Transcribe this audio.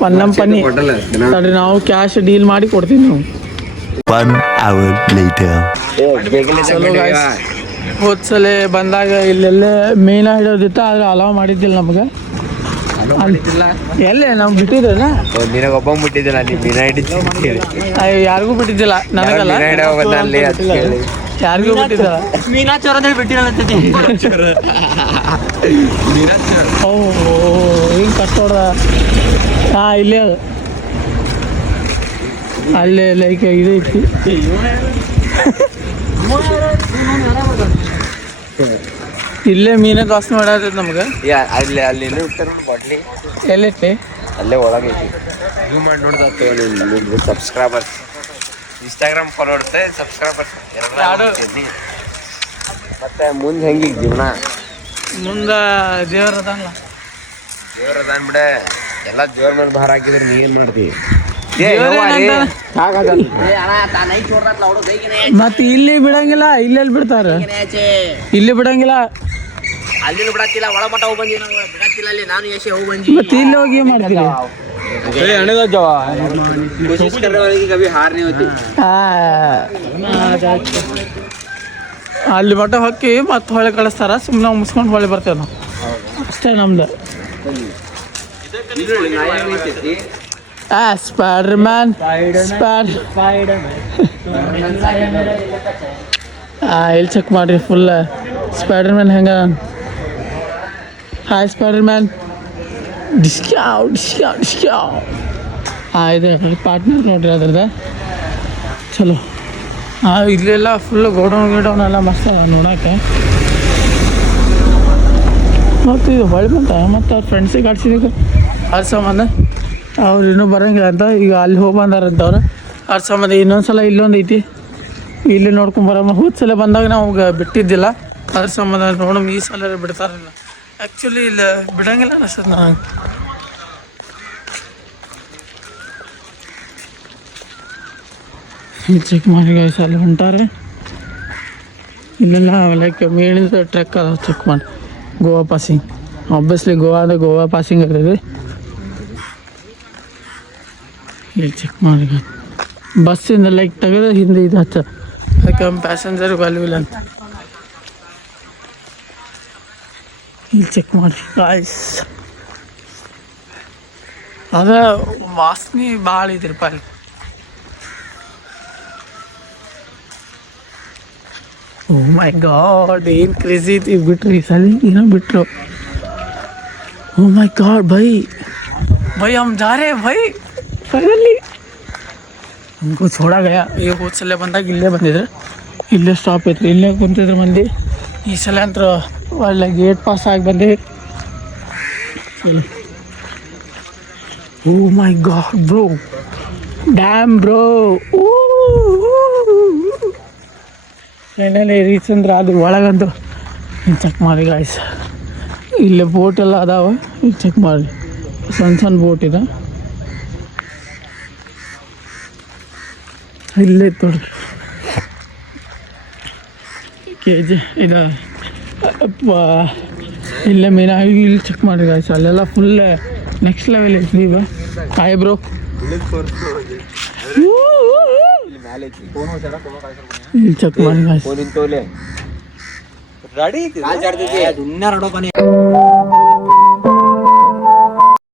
ಪನ್ನಂ ಪನ್ನಿ ನೋಡ್ರಿ, ನಾವು cash deal ಮಾಡಿ ಕೊಡ್ತೀವಿ ನಾವು. 1 hour later. ಹೋದ್ಸಲ ಬಂದಾಗ ಇಲ್ಲೆಲ್ಲ ಮೀನ ಹಿಡಿಯೋದಿತ್ತ, ಆದ್ರೆ ಅಲಾವ್ ಮಾಡಿದ್ದಿಲ್ಲ ನಮ್ಗೆ. ಎಲ್ಲೇ ನಾವು ಬಿಟ್ಟಿದ್ದೇನ, ಒಬ್ಬ ಬಿಟ್ಟಿದ್ದಿಲ್ಲ, ನೀವು ಮೀನ ಹಿಡಿದು ಯಾರಿಗೂ ಬಿಟ್ಟಿದ್ದಿಲ್ಲ, ನನಗಲ್ಲ ಯಾರಿಗೂ ಬಿಟ್ಟಿದ್ದಿಲ್ಲ. ಮೀನಾಚೋರ ಬಿಟ್ಟಿರಲ್ಲ. ಹಿಂಗೆ ಕಟ್ಟೋಡ ಇಲ್ಲೇ ಅದು ಅಲ್ಲೇ ಲೈಕ್ ಇದೈತಿ. ಇಲ್ಲೇ ಮೀನೇ ವಾಸನೆ ಮಾಡಾತೈತಿ ನಮ್ಗೆ. ಅಲ್ಲಿ ಬಾಟ್ಲಿ ಎಲ್ಲೈತಿ, ಅಲ್ಲೇ ಒಳಗೈತಿ. ಝೂಮ್ ಮಾಡಿ ನೋಡ್ದ ಸಬ್ಸ್ಕ್ರೈಬರ್ಸ್, ಇನ್ಸ್ಟಾಗ್ರಾಮ್ ಫಾಲೋವರ್ಸ್, ಸಬ್ಸ್ಕ್ರೈಬರ್ಸ್ ಮತ್ತೆ ಮುಂದೆ ಹೆಂಗಿಗ್ ಜೀವನ, ಮುಂದೆ ದೇವರದಲ್ಲ, ದೇವ್ರದಾನ್ ಬಿಡ. ಎಲ್ಲ ಜೋರ್ ಮೇಲೆ ಭಾರ ಹಾಕಿದ್ರೆ ನೀ ಏನ್ ಮಾಡ್ತೀವಿ? ಮತ್ತೆ ಇಲ್ಲಿ ಬಿಡಂಗಿಲ್ಲ, ಇಲ್ಲೆಲ್ಲಿ ಬಿಡ್ತಾರ? ಇಲ್ಲಿ ಬಿಡಂಗಿಲ್ಲ, ಅಲ್ಲಿ ಬಿಡತ್ತಿಲ್ಲ. ಒಳ ಮಠ ಹೋಗಿ ಬಂದಿ, ಬಿಡತ್ತಿಲ್ಲ. ಅಲ್ಲಿ ನಾನು ಯಶೆ ಹೋಗಿ ಬಂದಿ. ಮತ್ತೆ ಇಲ್ಲಿ ಹೋಗಿ ಏನ್ ಮಾಡ್ತೀರಿ? ಅಲ್ಲಿ ಮಠ ಹೊಕ್ಕಿ ಮತ್ತೆ ಹೊಳೆ ಕಳಿಸ್ತಾರ, ಸುಮ್ಮನೆ ಮುಸ್ಕೊಂಡು ಹೊಳೆ ಬರ್ತೇವೆ ನಾವು ಅಷ್ಟೇ ನಮ್ದು. ಸ್ಪೈಡರ್ಮ್ಯಾನ್ ಇಲ್ಲಿ ಚೆಕ್ ಮಾಡಿರಿ ಫುಲ್ ಸ್ಪೈಡರ್ಮ್ಯಾನ್ ಹೆಂಗ. ಹಾಯ್ ಸ್ಪೈಡರ್ಮ್ಯಾನ್, ಡಿಸ್ಕ್ಯಾವ್ ಡಿಸ್ಕ್ಯಾವ್ ಡಿಸ್ಕ್ಯಾವ್. ಇದು ಪಾರ್ಟ್ನರ್ ನೋಡ್ರಿ ಅದ್ರದ್ದು ಚಲೋ. ಇಲ್ಲೆಲ್ಲ ಫುಲ್ ಗೋಡೌನ್ ಎಲ್ಲ ಮಸ್ತ್ ನೋಡೋಕೆ. ಮತ್ತು ಇದು ಹೊಳೆ ಬಂತ, ಮತ್ತು ಅವ್ರ ಫ್ರೆಂಡ್ಸಿಗೆ ಆಡ್ಸಿದಾಗ ಅದ್ರ ಸಂಬಂಧ ಅವ್ರು ಇನ್ನೂ ಬರೋಂಗಿಲ್ಲ ಅಂತ ಈಗ ಅಲ್ಲಿ ಹೋಗಿ ಬಂದಾರಂತವ್ರು. ಅದ್ರ ಸಂಬಂಧ ಇನ್ನೊಂದು ಸಲ ಇಲ್ಲೊಂದು ಐತಿ, ಇಲ್ಲಿ ನೋಡ್ಕೊಂಬರಮ್ಮ. ಹೋದ ಸಲ ಬಂದಾಗ ನಾವು ಬಿಟ್ಟಿದ್ದಿಲ್ಲ, ಅದ್ರ ಸಂಬಂಧ ನೋಡಮ್ ಈ ಸಲ ಬಿಡ್ತಾರಿಲ್ಲ. ಆ್ಯಕ್ಚುಲಿ ಇಲ್ಲಿ ಬಿಡೋಂಗಿಲ್ಲ ಅನಿಸ್ತದೆ ನನಗೆ. ಚೆಕ್ ಮಾಡಿ ಗೈಸ್, ಅಲ್ಲಿ ಹೊಂಟಾರೆ ಇಲ್ಲೆಲ್ಲ ಲೈಕ್ ಮೇಲಿಂದ ಟ್ರೆಕ್ ಅದಾವ. ಚೆಕ್ ಮಾಡಿ Goa passing, obviously Goa passing ಇರ್ತದೆ. ಇಲ್ಲಿ ಚೆಕ್ ಮಾಡಿ ಬಸ್ಸಿಂದ ಲೈಕ್ ತೆಗೆದು ಹಿಂದೆ ಇದು ಹಚ್ಚ, ಅದಕ್ಕೆ ಪ್ಯಾಸೆಂಜರ್ ವ್ಯಾಲ್ಯೂ ಇಲ್ಲ ಅಂತ. ಇಲ್ಲಿ ಚೆಕ್ ಮಾಡಿ ಗಾಯ್ಸ್, ಅದ ವಾಸನೆ ಭಾಳ ಇದ್ರಪ್ಪ ಅಲ್ಲಿ. ಓ ಮೈ ಗಾಡ್, ಏನು ಕ್ರೇಜಿ ಐತಿ. ಬಿಟ್ರಿ ಸಲ ಏನೋ ಬಿಟ್ರು. ಓ ಮೈ ಗಾಡ್ भाई हम जा रहे हैं भाई फाइनली. हमको छोड़ा गया. ಈಗ ಹೋದ ಸಲ ಬಂದಾಗ ಇಲ್ಲೇ ಬಂದಿದ್ರು, ಇಲ್ಲೇ ಸ್ಟಾಪ್ ಐತ್ರಿ, ಇಲ್ಲೇ ಕುಂತಿದ್ರು ಮಂದಿ. ಈ ಸಲ ಅಂತ ಒಳ್ಳೆ ಗೇಟ್ ಪಾಸ್ ಆಗಿ ಬಂದಿವಿ. Oh my god bro, damn bro. Finally reach ಅಂದ್ರೆ ಅದು ಒಳಗಂತೂ ಚೆಕ್ ಮಾಡಿ ಗಾಯ್ಸ್. ಇಲ್ಲೇ ಬೋಟ್ ಎಲ್ಲ ಅದಾವ, ಈಗ ಚೆಕ್ ಮಾಡಿ. ಸಣ್ಣ ಬೋಟ್ ಇದೆ ಇಲ್ಲೇ ತೊಡ್ರಿ. KG ಇದು ಇಲ್ಲೇ ಮೀನಾ. ಇಲ್ಲಿ ಚೆಕ್ ಮಾಡಿ ಗಾಯ್ಸ್, ಅಲ್ಲೆಲ್ಲ ಫುಲ್ ನೆಕ್ಸ್ಟ್ ಲೆವೆಲ್ ಐತಿ. ಈಗ ಕಾಯಿ ಬ್ರೋ ಇಲ್ಲಿ ಚೆಕ್ ಮಾಡಿ ಗಾಯ್ಸ್.